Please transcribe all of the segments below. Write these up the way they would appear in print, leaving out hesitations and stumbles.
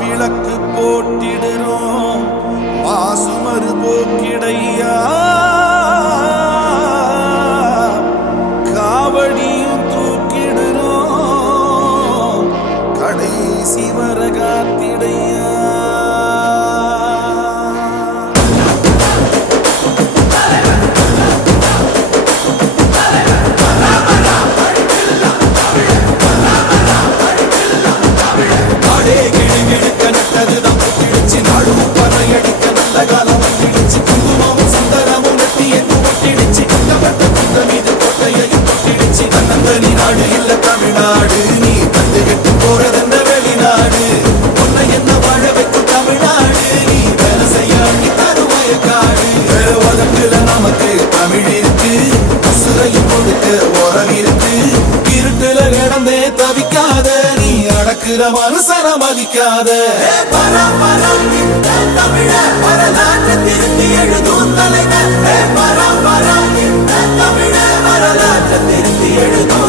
விளக்கு போட்டிடுறோம் மாசுமறு போக்கிடையா காவடியும் தூக்கிடுறோம் கடைசி வர காத்திடையா நாடு இல்ல தமிழ்நாடு நீ தந்துகிட்டு போறதென்ன வெளிநாடு உன்னை என்ன வாழ வைக்கும் தமிழ்நாடு நீ வேலை செய்ய தருவாய காடு உலகத்துல நமக்கு தமிழ் இருக்கு உசுரையும் கொடுக்க உறவு இருக்கு இருட்டுல கிடந்தே தவிக்காத நீ அடக்குற மனுஷன மதிக்காத தமிழ வரலாற்று திருத்தி எழுதும் தலைவர் தமிழ வரலாற்று திருத்தி எழுதும்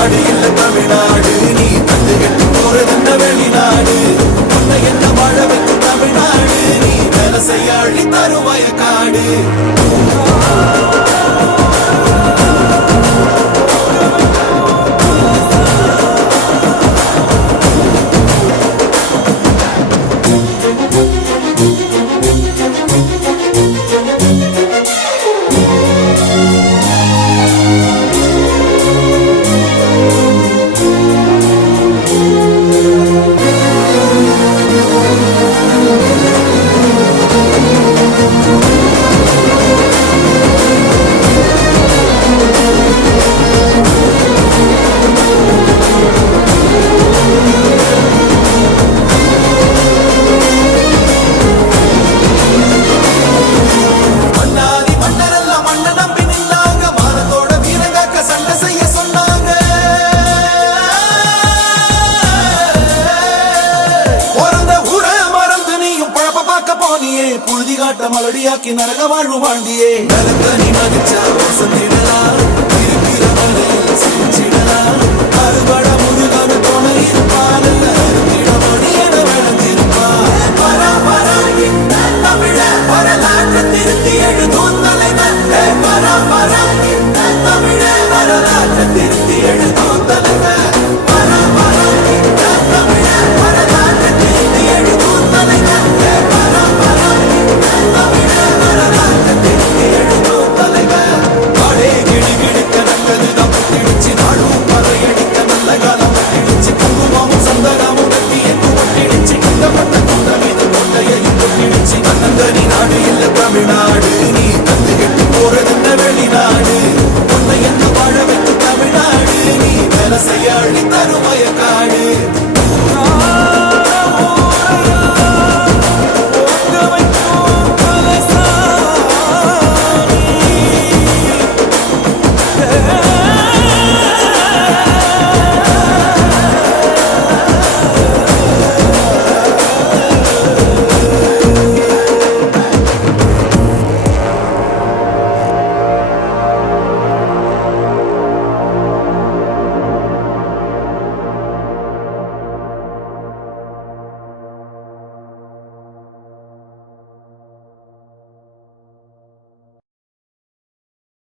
நாடு இல்ல தமிழ்நாடு நீ தந்துகிட்டு போறதென்ன வெளிநாடு உன்னை என்ன வாழ வைக்கும் தமிழ்நாடு நீ வேலை செய்ய அழி தருவாய காடு புழுதி காட்ட மலடியாக்கி நரக வாழ்வு வாழ்ந்தியே நலத்தனி மதிச்சா வசந்திடலாம்